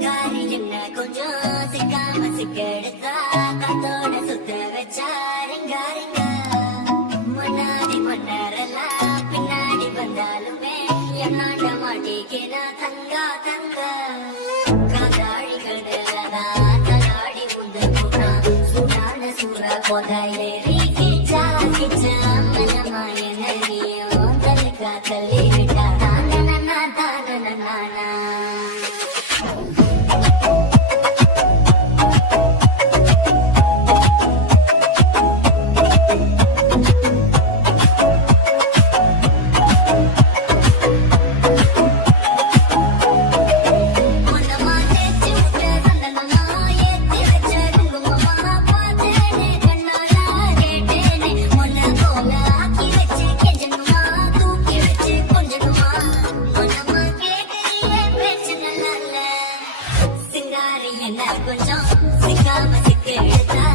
சிங்காரி என்ன கொஞ்சம் சிக்காம சிக்கெடுத்தா கத்தோட சுத்த வச்சா ரிங்காரிங்க முன்னாடி பண்ணறலாம் பின்னாடி வந்தாலுமே என்னாண்ட மாட்டிக்கிற தங்கா தங்க காதாழிகள் தான் கலாடி உண்டு போனா சூடான சூற போதையிலே கிச்சா கிச்சா மனமாய நல்கியோ தலிக்கா தள்ளி விட்டா தாங்க நன்னா தாங்க நானா கொஞ்சம் சிக்காம சிக்க எடுத்தா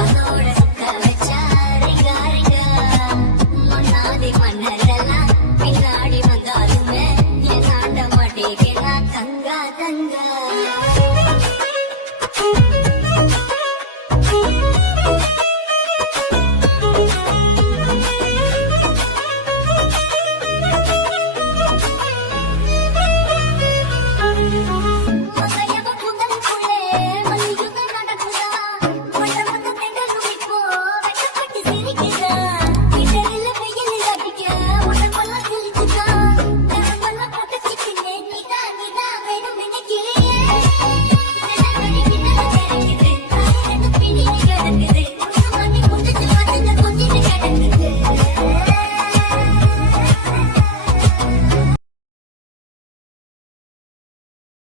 அதோட சுத்த வச்சா ரிங்கா ரிங்கா முன்னாடி மன்னரெல்லாம் பின்னாடி வந்தாலுமே என்னாண்ட மாட்டேங்கிறா தங்கா தங்கா